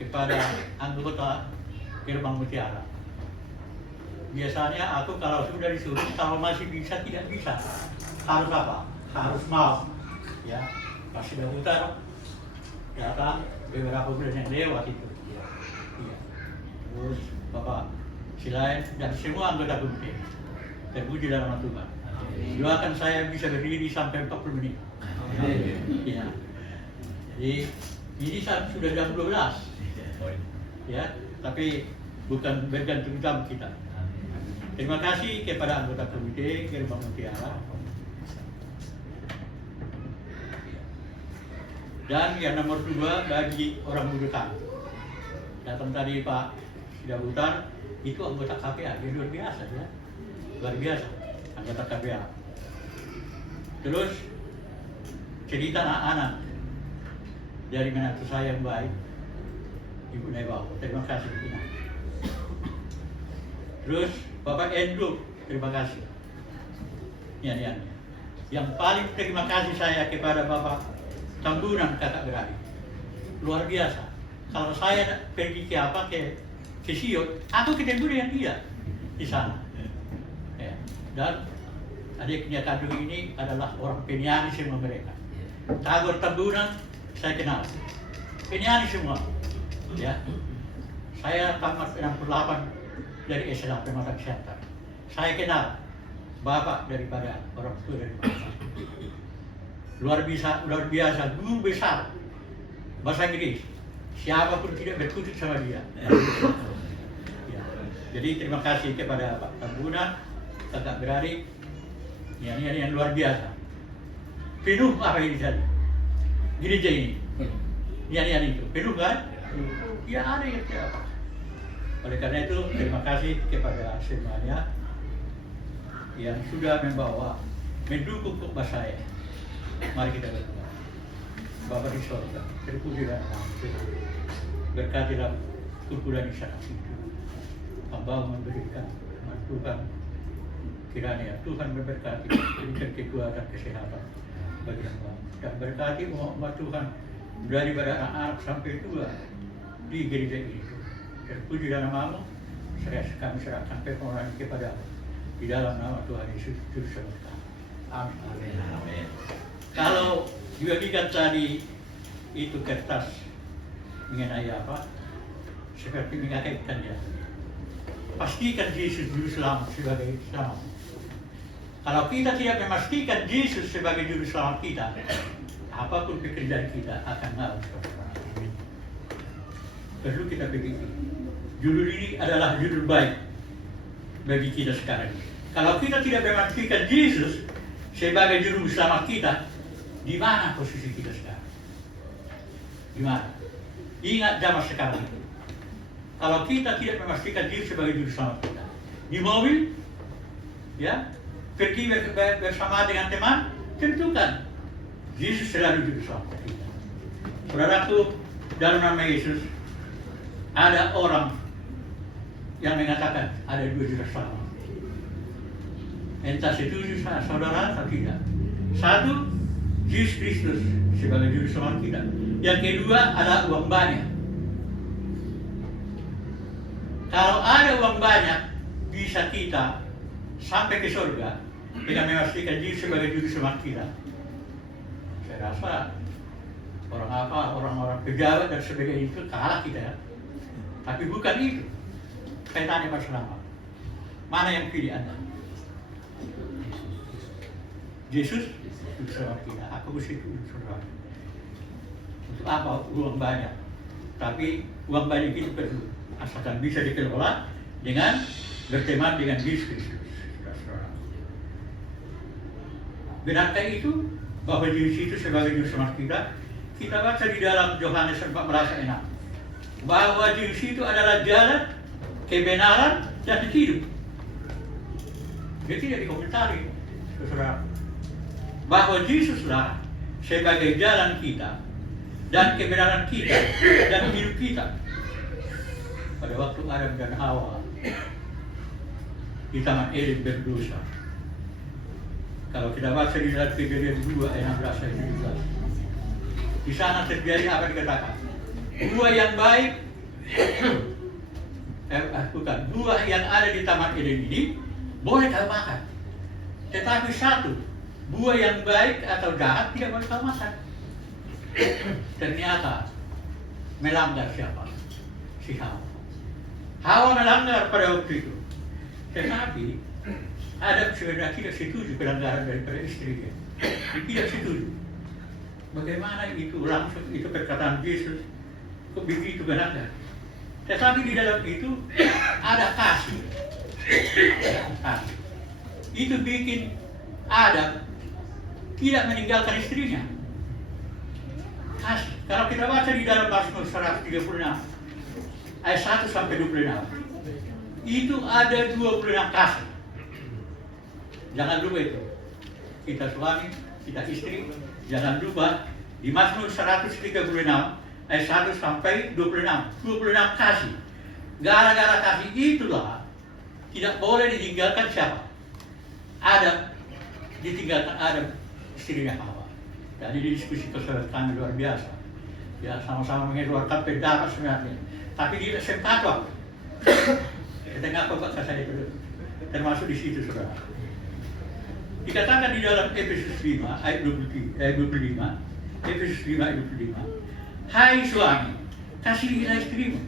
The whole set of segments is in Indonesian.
kepada anggota Gerbang Mutiara. Biasanya aku kalau sudah disuruh, kalau masih bisa tidak bisa, harus apa? Harus mau, ya. Pas sudah putar, datang beberapa bulan yang lewat itu. Iya. Terus Bapak Silain dan semua anggota komite terpuji dalam nama Tuhan. Doakan saya bisa berdiri sampai 40 menit. Ya. Jadi ini sudah jam 12. Ya, tapi bukan bergantung jam kita. Terima kasih kepada anggota komite Gerbang Mutiara. Dan yang nomor 2 bagi orang Budukan. Datang tadi Pak Sidabutar, itu anggota KPA, dia luar biasa ya. Luar biasa, anggota KPA. Terus cerita anak-anak dari menantu saya yang baik, Ibu Nebaw, terima kasih Ibu. Terus Bapak Andrew, terima kasih. Ya. Yang paling terima kasih saya kepada Bapak Tambunan kakak beradik. Luar biasa. Kalau saya pergi ke Siot, aku ketemu dengan dia di sana. Ya. Dan adiknya Kadung ini adalah orang penyanyi semua mereka. Tagor Tambunan saya kenal. Penyanyi semua. Ya. Saya tamat 68 dari SLA Permata Kesehatan. Saya kenal bapak daripada orang tua dari bapak. Luar biasa, guru besar bahasa Inggris. Siapapun tidak berkutik sama dia. Ya. Jadi terima kasih kepada Pak Tambunan, kakak beradik. Ini yang luar biasa. Penuh apa ini tadi? Gereja ini. Ini itu. Penuh kan? Ya ada yang siapa. Oleh karena itu terima kasih kepada semuanya yang sudah mendukung khotbah saya. Mari kita berdoa. Bapa di sorga, terpuji dan berkatilah kumpulan di sana itu. Hamba memberikan Tuhan, kiranya Tuhan memberkati, berikan kekuatan kesehatan bagi hamba dan berkati umat Tuhan daripada anak-anak sampai tua di gereja ini. Terpuji dan namamu, kami serahkan permohonan kepada di dalam nama Tuhan Yesus Kristus. Amin. Amin. Kalau dibagikan tadi itu kertas mengenai apa? Seperti mengaitkan ya. Pastikan Yesus juru selamat sebagai selamat. Kalau kita tidak memastikan Yesus sebagai juru selamat kita, apapun pekerjaan kita akan ngalah. Perlu kita begitu. Judul ini adalah judul baik bagi kita sekarang. Kalau kita tidak memastikan Yesus sebagai juru selamat kita, di mana posisi kita sekarang? Di mana? Ingat zaman sekarang itu. Kalau kita tidak memastikan diri sebagai juru selamat kita, di mobil, ya, pergi bersama dengan teman, tentukan Yesus selalu juru selamat kita. Saudaraku, dalam nama Yesus ada orang yang mengatakan ada 2 juru selamat. Entah setuju saudara atau tidak. Satu, Yesus Kristus sebagai juru selamat kita. Yang kedua ada uang banyak. Kalau ada uang banyak, bisa kita sampai ke surga dengan memastikan Yesus sebagai juru selamat kita. Saya rasa orang-orang pejabat dan sebagainya itu kalah kita ya. Tapi bukan itu. Saya tanya Pak Selamat, mana yang pilih Anda? Yesus juru selamat kita. Aku mesti juru selamat. Untuk apa uang banyak? Tapi uang banyak itu perlu, asalkan bisa dikelola dengan berteman dengan Yesus Kristus. Benarkah itu bahwa Yesus itu sebagai juru selamat kita? Kita baca di dalam Yohanes 14:6 bahwa Yesus itu adalah jalan, kebenaran, dan hidup. Dia tidak dikomentari, saudara. Bahwa Yesuslah sebagai jalan kita dan kebenaran kita dan hidup kita. Pada waktu Adam dan Hawa di Taman Eden berdosa. Kalau kita baca di dalam Kejadian 2 ayat 16 sampai 17, di sana terjadi apa dikatakan? buah yang baik, buah yang ada di Taman Eden ini boleh kau makan. Tetapi satu, buah yang baik atau jahat tidak boleh kau makan. Ternyata melanggar siapa? Si Hawa. Hawa melanggar pada waktu itu. Tetapi Adam sebenarnya tidak setuju pelanggaran daripada istrinya. Dia tidak setuju. Bagaimana itu langsung itu perkataan Yesus kok begitu melanggar? Tetapi di dalam itu ada kasih. Kasih. Itu bikin Adam tidak meninggalkan istrinya. Kasih. Kalau kita baca di dalam Mazmur 136 ayat 1 sampai 26, itu ada 26 kasih. Jangan lupa itu. Kita suami, kita istri, jangan lupa di Mazmur 136 ayat 1 sampai 26 kasih. Gara-gara kasih itulah tidak boleh ditinggalkan siapa? Adam. Ditinggalkan Adam, istrinya Hawa. Jadi diskusi kesalahan kami luar biasa. Ya sama-sama mengeluarkan pendapat sebenarnya. Tapi tidak sempat waktu. Kita ngapa Pak saya itu termasuk di situ saudara. Dikatakan di dalam Efesus 5 ayat 25, Efesus 5 ayat 25, hai suami, kasihilah istrimu,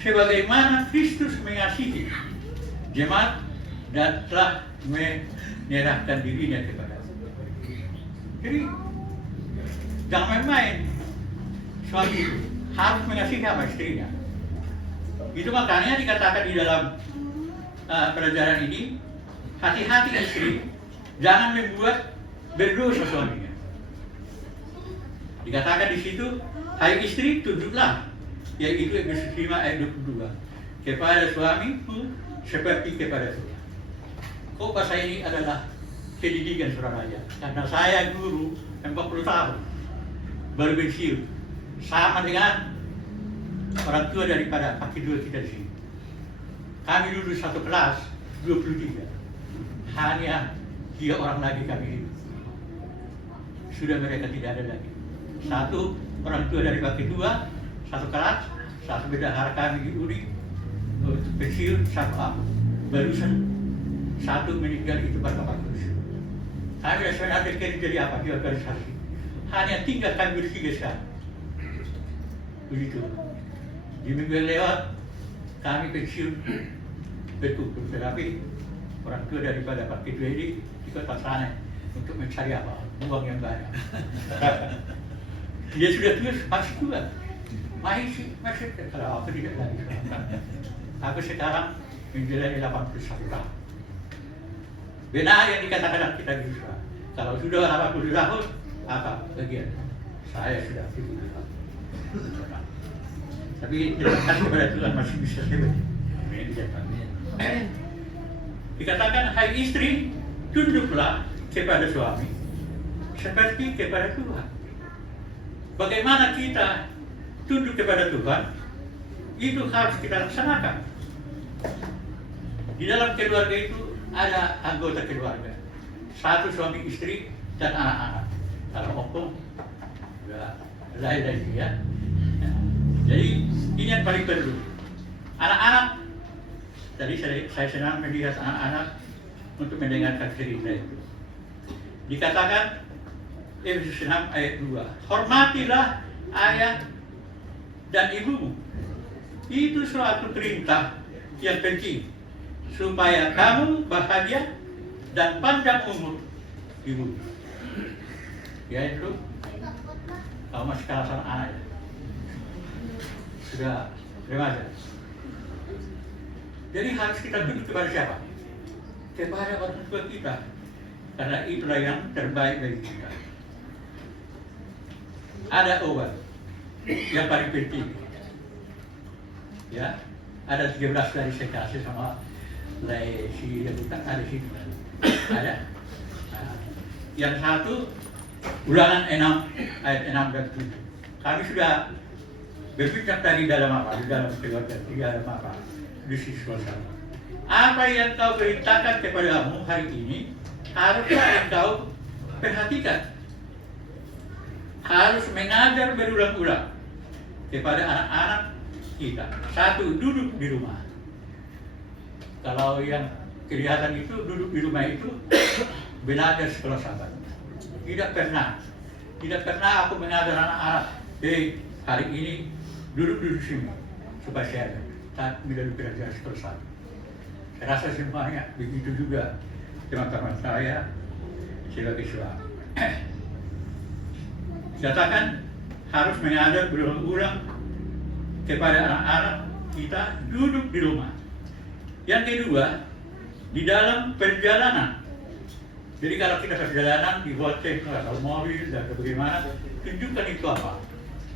sebagaimana Kristus mengasihi jemaat dan telah menyerahkan dirinya kepada. Jadi jangan main-main, suami itu harus mengasihi sama istrinya. Itu makanya dikatakan di dalam pelajaran ini, hati-hati istri, jangan membuat berdosa suaminya. Dikatakan di situ, hai istri tunduklah, yaitu Efesus 5 ayat 22, kepada suamimu seperti kepada Tuhan. Kok bahasa ini adalah pendidikan saudara ya? Karena saya guru 40 tahun, baru pensiun, sama dengan orang tua daripada Pak Kedua kita di sini. Kami dulu satu kelas 23, hanya 3 orang lagi kami ini. Sudah mereka tidak ada lagi. Satu orang tua dari Pak Kedua, satu kelas, satu bendahara kami di URI, pensiun, satu aku. Barusan satu meninggal itu pada Bapak Kedua. Kami sebenarnya kerja jadi apa di organisasi? Hanya tinggal kami bertiga sekarang. Begitu. Di minggu yang lewat kami pensiun berkumpul, tetapi orang tua daripada Pak Kedua ini di kota sana untuk mencari apa? Uang yang banyak. Dia sudah tua, masih tua. Masih kalau aku tidak lagi. Aku sekarang menjalani 81 tahun. Benar yang dikatakan kita bisa. Kalau sudah 80 tahun, apa bagian? Saya sudah 70 tahun. Tapi terima kasih kepada Tuhan masih bisa hebat. Dikatakan, hai istri, tunduklah kepada suami seperti kepada Tuhan. Bagaimana kita tunduk kepada Tuhan, itu harus kita laksanakan. Di dalam keluarga itu ada anggota keluarga, satu suami istri dan anak-anak. Kalau hukum, lain dari dia. Jadi ini yang paling perlu. Anak-anak, tadi saya senang melihat anak-anak untuk mendengarkan cerita itu. Dikatakan Efesus 6 ayat 2, hormatilah ayah dan ibumu. Itu suatu perintah yang penting supaya kamu bahagia dan panjang umur di bumi. Ya itu, kamu masih kalah sama anak ya? Sudah remaja. Jadi harus kita tunduk kepada siapa? Kepada orang tua kita, karena itulah yang terbaik bagi kita. Ada obat yang paling penting, ya, ada 13 dari saya kasih sama si bukan ada sini, ada. Nah, yang satu Ulangan 6 ayat 6 dan 7. Kami sudah berbincang tadi dalam apa? Di dalam keluarga, di dalam apa? Di siswa sama. Apa yang kau perintahkan kepadamu hari ini haruslah engkau perhatikan. Harus mengajar berulang-ulang kepada anak-anak kita. Satu, duduk di rumah. Kalau yang kelihatan itu duduk di rumah itu belajar sekolah sahabat. Tidak pernah aku mengajar anak-anak, hari ini duduk sini supaya saya tak belajar sekolah sahabat. Saya rasa semuanya begitu juga teman-teman saya sebagai suami. Katakan harus mengajar berulang-ulang kepada anak-anak kita duduk di rumah. Yang kedua, di dalam perjalanan. Jadi kalau kita perjalanan di hotel atau mobil dan bagaimana, tunjukkan itu apa.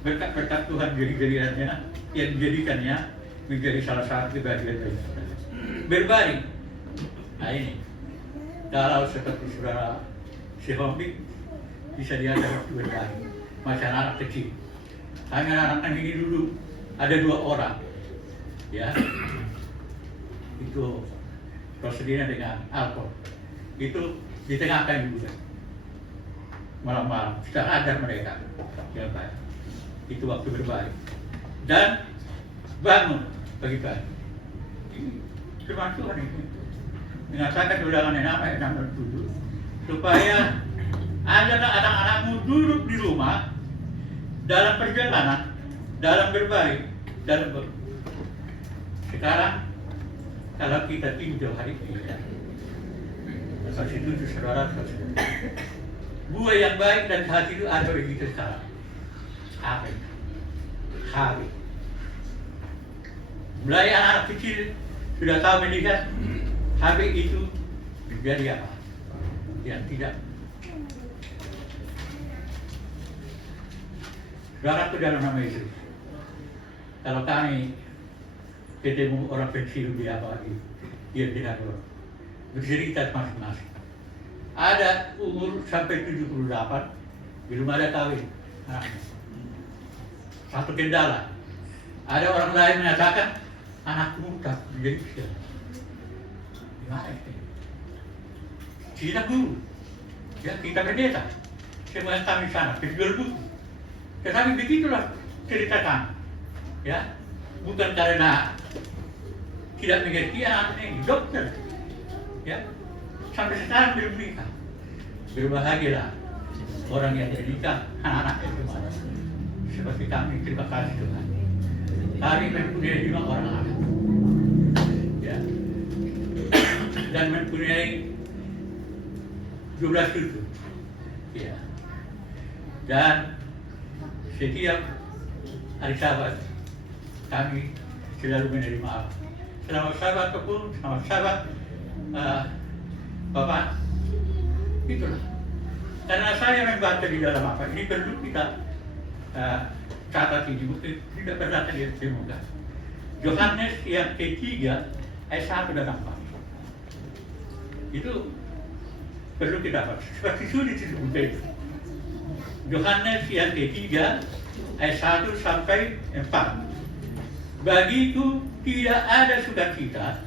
Berkat-berkat Tuhan jadi-jadiannya yang menjadikannya menjadi salah satu bagian dari kita. Berbaring. Nah ini, kalau seperti saudara si Hombik bisa diajar berbaring. Macam anak kecil. Hanya anak ini dulu ada 2 orang, ya. Itu prosedurnya dengan alkohol. Itu ditengahkan juga. Malam-malam kita ajar mereka, ya Pak. Itu waktu berbaring. Dan bangun pagi-pagi. Firman Tuhan itu mengatakan ulangan yang nama 67 supaya ajarlah anak-anakmu duduk di rumah dalam perjalanan, dalam berbaring, dalam sekarang kalau kita tinjau hari ini, pasal 7 saudara, buah yang baik dan hati itu ada bagi kita sekarang. Apa itu? Hari. Mulai anak kecil sudah tahu melihat HP itu menjadi apa? Yang tidak. Saudaraku dalam nama Yesus, kalau kami ketemu orang pensiun di apa dia tidak bercerita masing-masing. Ada umur sampai 78, belum ada kawin anaknya. Satu kendala. Ada orang lain mengatakan anakmu tak menjadi Kristen. Gimana itu? Kita guru, ya kita pendeta, semua yang kami sana penjual buku. Tetapi begitulah cerita kami, ya, bukan karena tidak mengerti anak ini dokter, ya, sampai sekarang belum nikah. Berbahagialah orang yang menikah anak-anak itu seperti kami. Terima kasih Tuhan. Kami mempunyai 5 orang anak, ya, dan mempunyai 12 cucu, ya, dan setiap hari Sabat kami selalu menerima apa. Selamat Sabat Kepul, selamat Sabat Bapak. Itulah. Karena saya membaca di dalam apa ini perlu kita catat ini, tidak pernah terlihat semoga. Yohanes yang ketiga ayat 1 dan 4 itu perlu kita baca. Seperti sulit disebutkan itu. Yohanes yang ketiga ayat 1 sampai 4. Bagiku tidak ada sukacita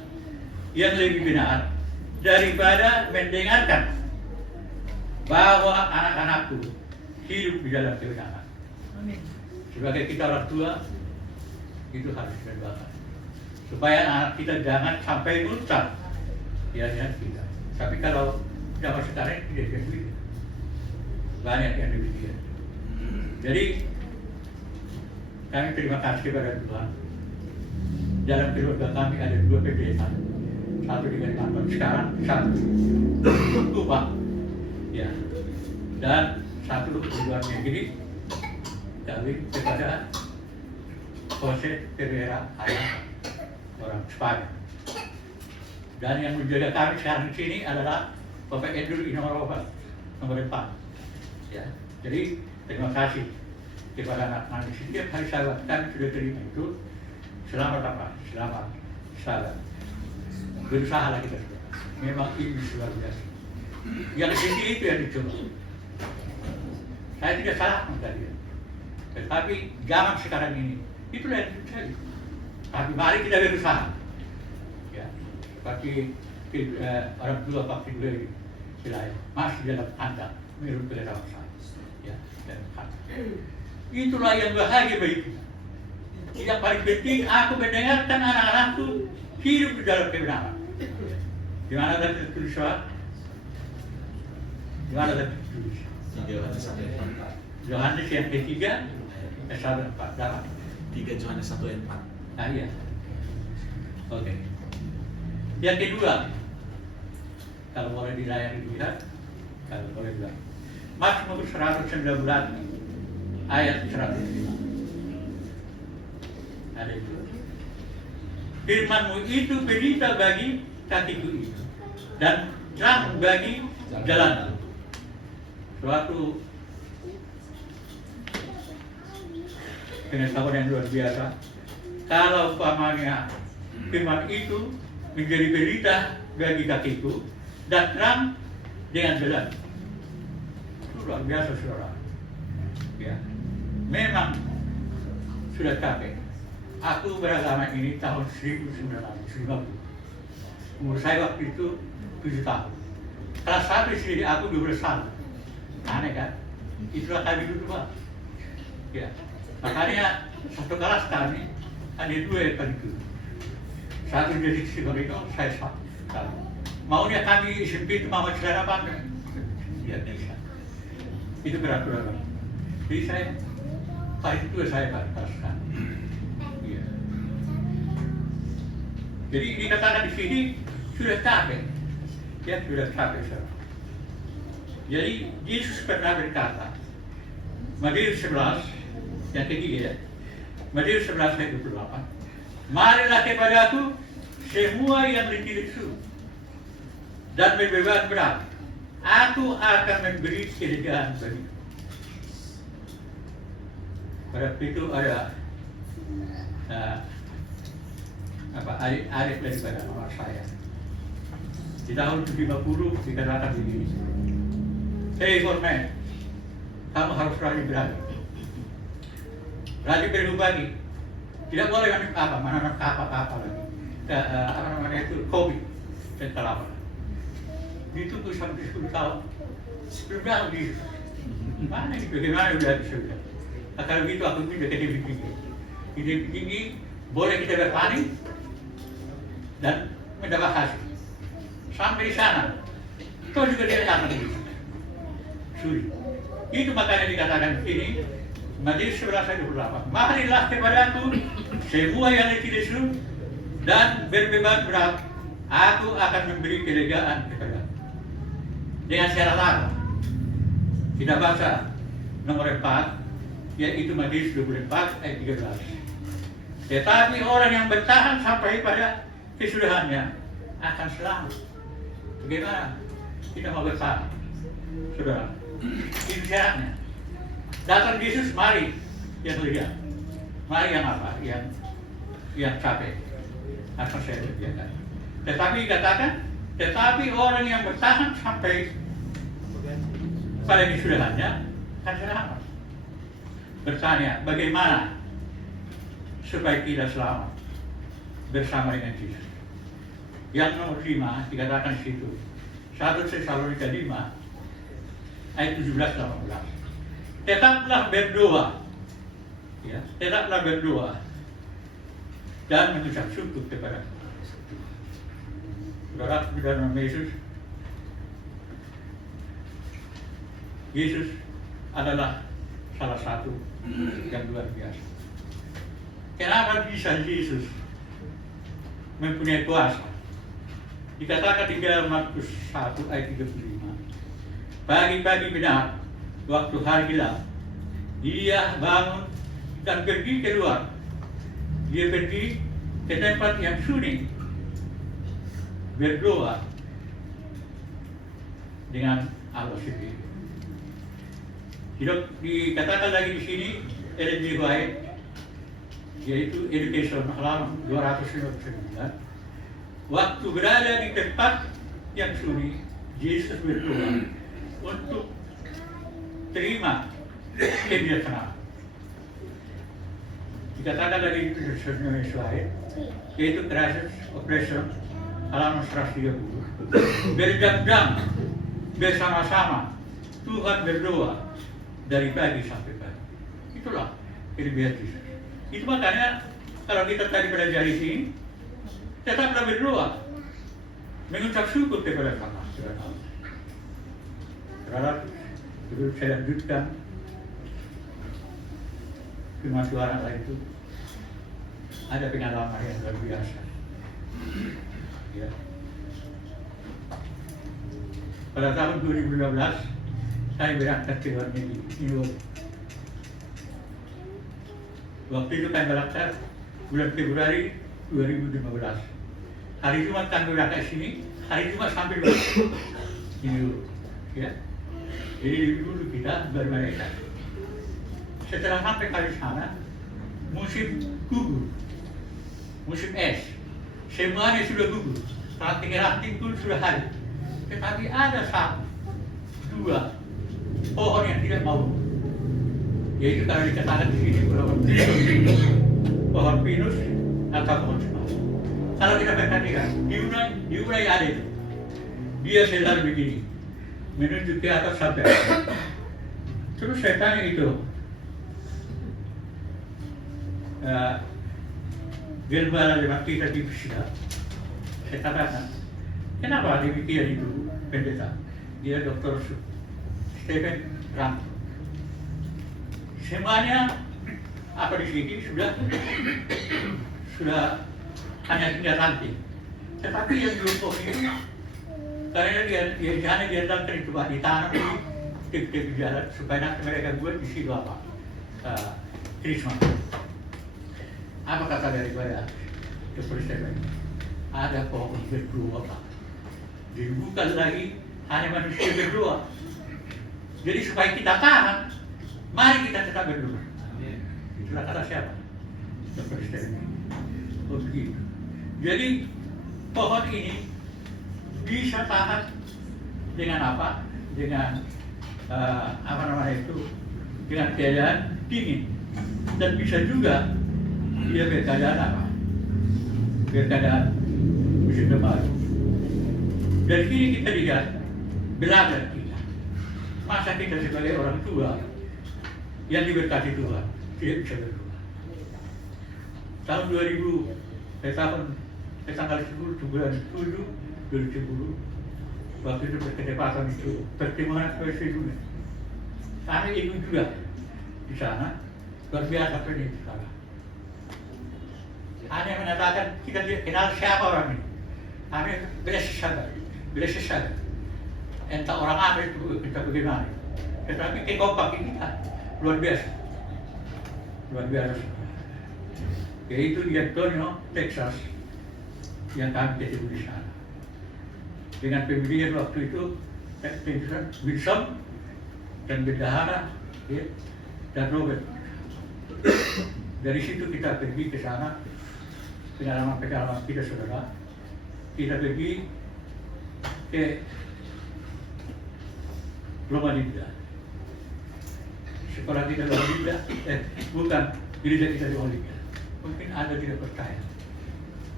yang lebih benar daripada mendengarkan bahwa anak-anakku hidup di dalam kebenaran. Sebagai kita orang tua itu harus berbakat supaya anak kita jangan sampai murtad, ya kita. Tapi kalau zaman sekarang tidak begitu, banyak yang demikian. Jadi kami terima kasih kepada Tuhan. Dalam keluarga kami ada 2 pendeta, satu di Kalimantan sekarang, satu Tuba, ya, dan satu di luar negeri. Kami kepada Jose Pereira ayah orang Spanyol. Dan yang menjaga kami sekarang di sini adalah Bapak Andrew Inorova nomor 4. Ya, jadi terima kasih kepada anak-anak setiap hari Sabat kami sudah terima itu. Selamat apa? Selamat Sabat. Berusahalah kita. Memang ini luar biasa. Yang tinggi itu yang dicoba. Saya tidak salah tadi. Tetapi zaman sekarang ini itulah yang terjadi. Tapi mari kita berusaha. Ya, seperti orang tua Pak Fidel Silai masih dalam tanda menurut pengetahuan saya. Ya, dan itulah yang bahagia bagi kita. Yang paling penting aku mendengarkan anak-anakku hidup di dalam kebenaran. Di mana tadi tertulis soal? Di mana tadi tertulis? Yohanes 1 ayat 4. Yohanes yang ketiga, ayat 4. Dalam 3 Yohanes 1 ayat 4. Nah, iya. Oke. Yang kedua, kalau boleh dilihat, kalau boleh dilihat, Mazmur 119 ayat 105. Ada itu. Firman-Mu itu berita bagi kakiku itu dan terang bagi jalanku. Suatu pengetahuan yang luar biasa. Kalau umpamanya firman itu menjadi berita bagi kakiku dan terang dengan jalan, itu luar biasa, saudara. Ya, memang sudah capek. Aku beragama ini tahun 1950. Umur saya waktu itu 7 tahun. Kelas 1 sendiri aku 12 tahun. Aneh kan? Itulah kami dulu, Pak. Ya, makanya satu kelas kami ada 2 yang paling dulu. Satu jadi psikolog, saya satu. Maunya kami SMP itu mau celana panjang. Ya bisa. Itu peraturan. Jadi saya paling tua saya pada kelas kami. Ya. Jadi dikatakan di sini sudah capek. Ya sudah capek, saudara. Jadi Yesus pernah berkata, Matius 11 yang ketiga ya, Matius 11 ayat 28. Marilah kepadaku semua yang letih lesu dan berbeban berat, aku akan memberi kelegaan bagimu. Pada itu ada adik daripada mama saya. Di tahun 50 dikatakan begini, hei Kormen, kamu harus rajin berani. Rajin berbagi. Tidak boleh menanam apa lagi. Apa namanya itu, kopi dan kelapa. Ditunggu sampai 10 tahun. Sebelumnya di mana ini? Bagaimana udah bisa? Nah, kalau gitu aku pindah ke Dewi Tinggi. Di Dewi Tinggi boleh kita bertani dan mendapat hasil. Sampai di sana, itu juga dia akan begitu. Sulit. Itu makanya dikatakan di sini, Matius 11 ayat 28. Marilah kepadaku semua yang letih lesu dan berbeban berat, aku akan memberi kelegaan kepadamu. Dengan syarat apa? Kita baca nomor 4, yaitu Matius 24 ayat 13. Tetapi orang yang bertahan sampai pada kesudahannya akan selamat. Bagaimana kita mau bertahan, saudara? Itu syaratnya. Datang Yesus, mari yang lihat, mari yang apa? Yang capek akan saya kerjakan. Tetapi katakan, tetapi orang yang bertahan sampai pada kesudahannya akan selamat. Bertanya, bagaimana supaya kita selamat bersama dengan Yesus? Yang nomor 5 dikatakan di situ, 1 Tesalonika 5 ayat 17-18. Tetaplah berdoa, ya, tetaplah berdoa dan mengucap syukur kepada Saudara di dalam nama Yesus. Yesus adalah salah satu yang luar biasa. Kenapa bisa Yesus mempunyai kuasa? Dikatakan di dalam Markus 1 ayat 35. Pagi-pagi benar, waktu hari gelap, dia bangun dan pergi keluar. Dia pergi ke tempat yang sunyi, berdoa dengan Allah sendiri. Hidup dikatakan lagi di sini, Ellen G. White, yaitu Education halaman 259. Waktu berada di tempat yang sunyi, Yesus berdoa untuk terima kebijaksanaan. Dikatakan dari Indonesia, yaitu Crisis Operation halaman 130. Berjam-jam bersama-sama Tuhan berdoa dari pagi sampai pagi. Itulah kelebihan Yesus. Itu makanya kalau kita tadi pelajari sini, tetaplah berdoa, mengucap syukur kepada Allah Subhanahu wa Ta'ala. Terhadap itu saya lanjutkan firman Tuhan Allah itu ada pengalaman yang luar biasa. Ya. Pada tahun 2012 saya berangkat ke luar negeri, New York. Waktu itu kami berangkat bulan Februari 2015. Hari Jumat kami berangkat sini, hari Jumat sampai di New York. Ya. Jadi dulu kita bermereka. Setelah sampai kali sana, musim gugur, musim es, semuanya sudah gugur, ranting-ranting pun sudah habis. Tetapi ada dua pohon yang tidak mau, yaitu kalau dikatakan di sini pohon pinus atau pohon cemara. Kalau kita perhatikan, di Unai ada itu, dia selalu begini, menunjuk ke atas sampai. Terus saya tanya itu, gembala lewat kita di Pesina, saya katakan, kenapa demikian itu pendeta? Dia Dr. Stephen Ram. Semuanya apa di sini sudah hanya tinggal ranting. Tetapi yang lumpuh itu karena dia datang itu Pak, ditanam di tepi jalan supaya nanti mereka buat di situ apa Krisma. Apa kata daripada Dr. Stephen? Ada pohon berdua Pak. Bukan lagi hanya manusia berdoa. Jadi supaya kita tahan, mari kita tetap berdoa. Itulah kata siapa? Dr. Stephen. Oh begitu. Jadi pohon ini bisa tahan dengan apa? Dengan apa namanya itu? Dengan keadaan dingin. Dan bisa juga dia berkeadaan apa? Berkeadaan musim kemarau. Dari sini kita lihat belajar kita. Masa kita sebagai orang tua yang diberkati Tuhan tidak bisa berdoa. Tahun 2000, tanggal 10 bulan 7 2010, waktu itu berketepatan itu pertemuan presiden. Kami ikut juga di sana, luar biasa pernikahan. Ada yang mengatakan kita tidak kenal siapa orang ini. Kami bersesat. Entah orang apa itu kita bagaimana. Tetapi kekompak kita luar biasa. Yaitu di Antonio, Texas, yang kami ketemu di sana. Dengan pemilihan waktu itu Wilson dan bendahara ya, dan Robert. Dari situ kita pergi ke sana. Pengalaman kita saudara, kita pergi ke Loma Linda. Sekolah kita Loma Linda, bukan gereja kita di Loma Linda. Mungkin Anda tidak percaya,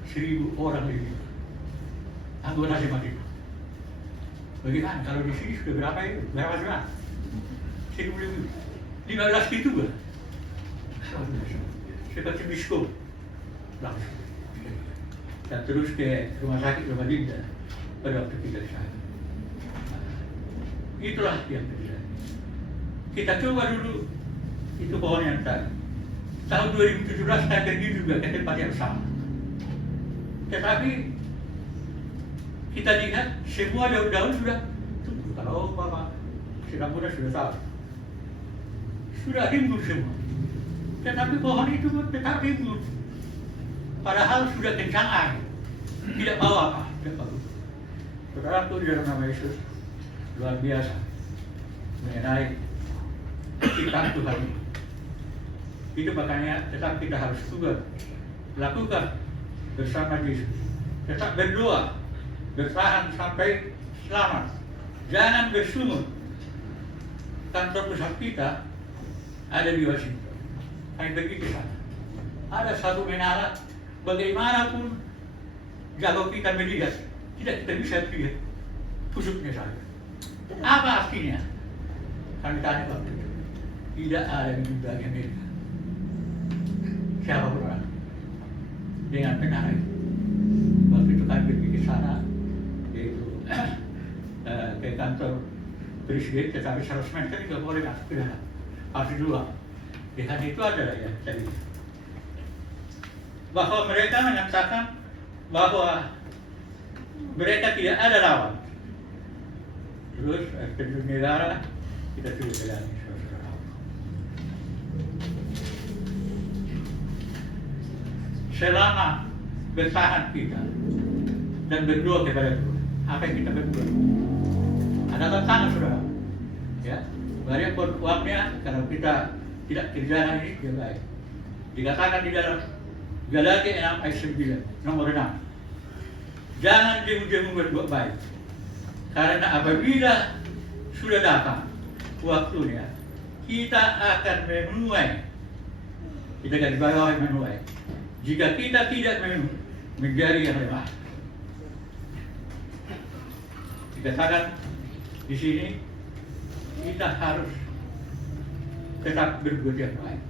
1000 orang lebih anggota jemaat itu. Bagaimana? Kalau di sini sudah berapa itu? Berapa jemaat? 1000 lebih, 15 gitu kan? Seperti biskop langsung. Dan terus ke rumah sakit Loma Linda pada waktu kita di sana. Itulah yang terjadi. Kita coba dulu itu pohon yang tadi. Tahun 2017 saya pergi juga ke tempat yang sama. Tetapi kita lihat semua daun-daun sudah tumbuh. Kalau Bapak sedang muda sudah tahu, sudah rimbun semua. Tetapi pohon itu tetap rimbun. Padahal sudah kencang air, tidak bawa apa, tidak bagus. Saudaraku di dalam nama Yesus, luar biasa mengenai ciptaan Tuhan ini. Itu makanya tetap kita harus juga lakukan bersama Yesus. Tetap berdoa, bertahan sampai selamat. Jangan bersungut. Kantor pusat kita ada di Washington. Kami pergi ke sana. Ada satu menara. Bagaimanapun jago kita melihat, tidak kita bisa lihat pusuknya saja. Apa artinya? Kami tanya waktu itu, tidak ada di dunia Amerika. siapapun orang dengan benar. Waktu itu kami pergi ke sana, yaitu ke kantor presiden, tetapi 100 meter tidak boleh masuk ke dalam, harus dua. Di hari itu adalah ya jadi bahwa mereka menyatakan bahwa mereka tidak ada lawan. Terus penduduk negara kita sudah jalani. Selama bertahan kita dan berdoa kepada Tuhan, apa yang kita berdoa? Ada tantangan saudara, ya. Banyak uangnya kalau kita tidak kerjakan ini dia baik. Dikatakan di dalam Galatia 6 ayat 9 nomor 6, jangan jemu-jemu berbuat baik, karena apabila sudah datang waktunya kita akan menuai. Kita garis bawahi menuai. Jika kita tidak menjadi yang lemah. Dikatakan di sini kita harus tetap berbuat yang baik.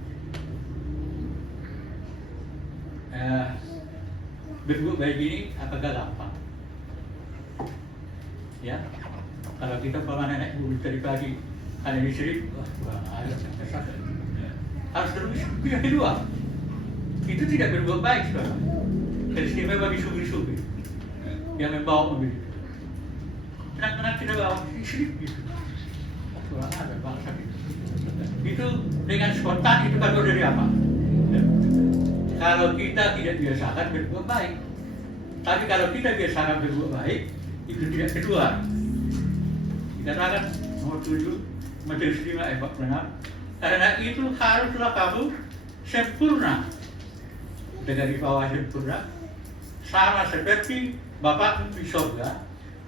Berbuat baik ini apakah gampang? Ya, kalau kita paman nenek dulu dari pagi ada di sini, wah, ada kesalahan. Harus terus pihak kedua. Itu tidak berbuat baik, saudara. Teristimewa bagi supir-supir yang membawa mobil. Kenapa tidak bawa istri gitu? Kurang ada bangsa itu. Itu dengan spontan itu baru dari apa? Kalau kita tidak biasakan berbuat baik, tapi kalau kita biasakan berbuat baik, itu tidak kedua. Dikatakan nomor 7, Majelis 5 ayat 46. Karena itu haruslah kamu sempurna. Dengan di bawah sempurna, sama seperti Bapakmu di surga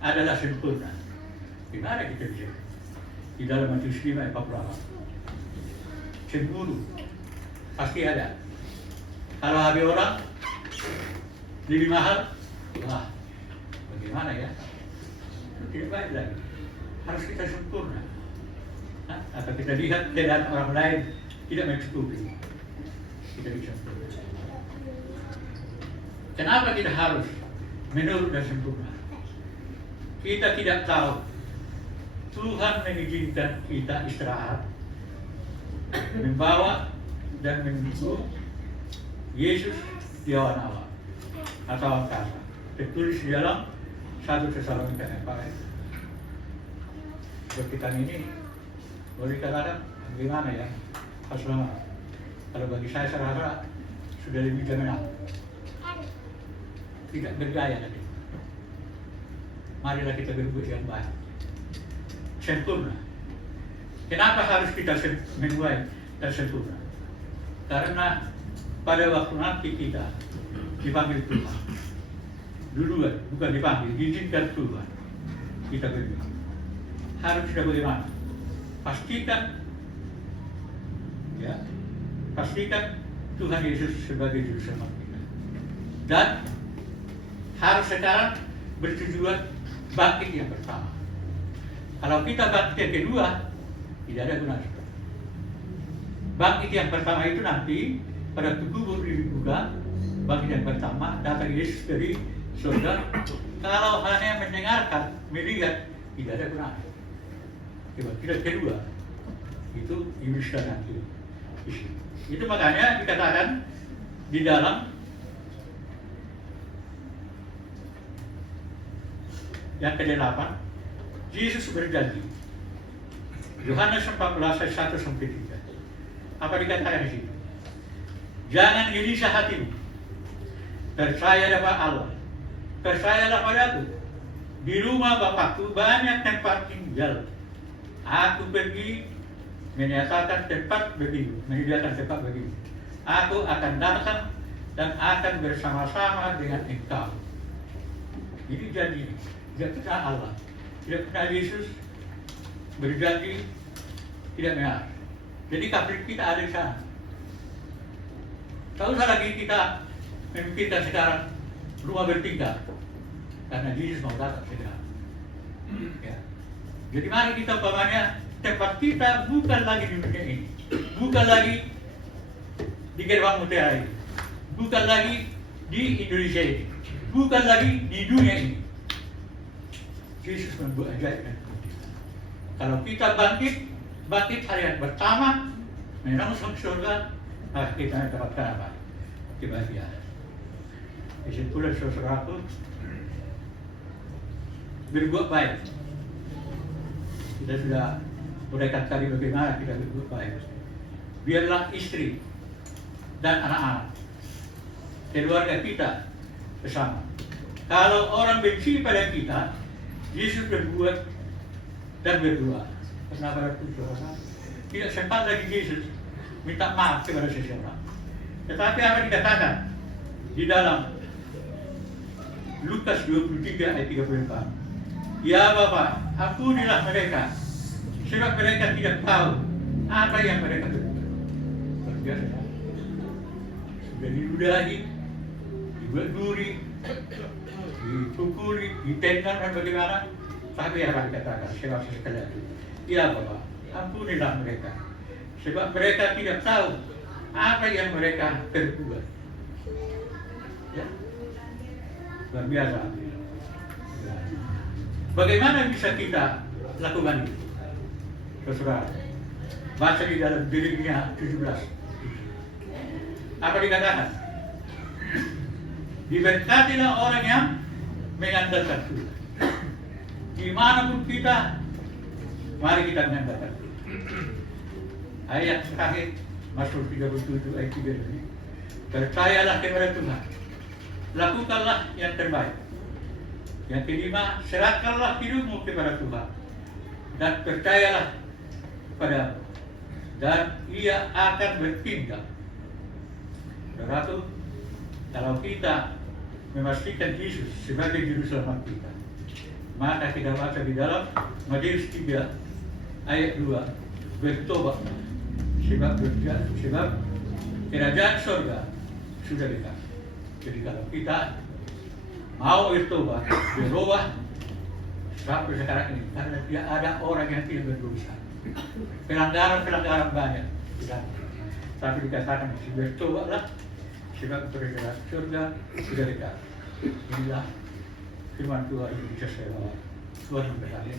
adalah sempurna. Gimana kita bisa? Di dalam Matius 5 ayat 48. Cemburu pasti ada. Kalau ada orang lebih mahal, wah, bagaimana ya? Itu tidak baik lagi. Harus kita sempurna. Atau kita lihat keadaan orang lain tidak mencukupi. Kita bisa sempurna. Kenapa kita harus menurut dan sempurna? Kita tidak tahu Tuhan mengizinkan kita istirahat, membawa dan menunggu Yesus di awan-awan atau angkasa. Tertulis di dalam 1 Tesalonika 4 ayat. Kita ini boleh katakan bagaimana ya? Kalau bagi saya rasa sudah lebih menang. Tidak bergaya lagi. Marilah kita berbuat yang baik. Sempurna. Kenapa harus kita menuai dan sempurna? Karena pada waktu nanti kita dipanggil Tuhan. Duluan, bukan dipanggil, diizinkan Tuhan. Kita berbuat. Harus kita bagaimana? Pastikan, ya, pastikan Tuhan Yesus sebagai juru selamat kita. Dan harus sekarang bertujuan bangkit yang pertama. Kalau kita bangkit yang kedua, tidak ada gunanya. Bangkit yang pertama itu nanti pada kubur di buka, bangkit yang pertama datang Yesus dari surga. Kalau hanya mendengarkan, melihat, tidak ada gunanya. Bangkit kedua itu iblis dan nanti. Itu makanya dikatakan di dalam yang ke-8, Yesus berjanji. Yohanes 14 ayat 1 sampai 3. Apa dikatakan di situ? Jangan gelisah hatimu. Percayalah pada Allah. Percayalah padaku. Di rumah Bapakku banyak tempat tinggal. Aku pergi menyatakan tempat bagimu, menyediakan tempat bagimu. Aku akan datang dan akan bersama-sama dengan engkau. Ini janji. Tidak pernah Allah, tidak pernah Yesus berjanji tidak benar. Jadi kafir kita ada di sana. Tak usah lagi kita memikirkan sekarang rumah bertingkat, karena Yesus mau datang segera. Ya. Jadi mari kita umpamanya tempat kita bukan lagi di dunia ini, bukan lagi di gerbang mutiara ini, bukan lagi di Indonesia ini, bukan lagi di dunia ini. Yesus membuat ajaib. Kalau kita bangkit hari yang pertama, menang surga, maka kita dapatkan apa? Kebahagiaan. Disitulah saudaraku, berbuat baik. Kita sudah uraikan tadi bagaimana kita berbuat baik. Biarlah istri dan anak-anak, keluarga kita bersama. Kalau orang benci pada kita, Yesus berbuat dan berdoa. Kenapa itu saudara? Tidak sempat lagi Yesus minta maaf kepada seseorang. Tetapi apa dikatakan di dalam Lukas 23 ayat 34? Ya Bapa, ampunilah mereka, sebab mereka tidak tahu apa yang mereka berbuat. Biasa, sudah diludahi, dibuat duri, dipukuli, ditendang dan bagaimana. Tapi apa dikatakan sebab sekalian itu? Ya Bapa, ampunilah mereka, sebab mereka tidak tahu apa yang mereka berbuat. Ya, luar biasa. Bagaimana bisa kita lakukan itu? Saudara, baca di dalam Yeremia 17. Apa dikatakan? Diberkatilah orang yang mengandalkan Tuhan. Dimanapun kita, mari kita mengandalkan Tuhan. Ayat terakhir, Mazmur 37 ayat 3 ini. Percayalah kepada Tuhan, lakukanlah yang terbaik. Yang kelima, serahkanlah hidupmu kepada Tuhan dan percayalah kepada, dan Ia akan bertindak. Saudara, kalau kita memastikan Yesus sebagai juru selamat kita, maka kita baca di dalam Matius 3 ayat 2, bertobat sebab kerajaan surga sudah dekat. Jadi kalau kita mau bertobat, berubah sampai sekarang ini, karena tidak ada orang yang tidak berdosa. Pelanggaran banyak, tapi dikatakan bertobatlah sebab kerajaan surga sudah dekat. Inilah firman Tuhan yang bisa saya bawa. Tuhan memberkati.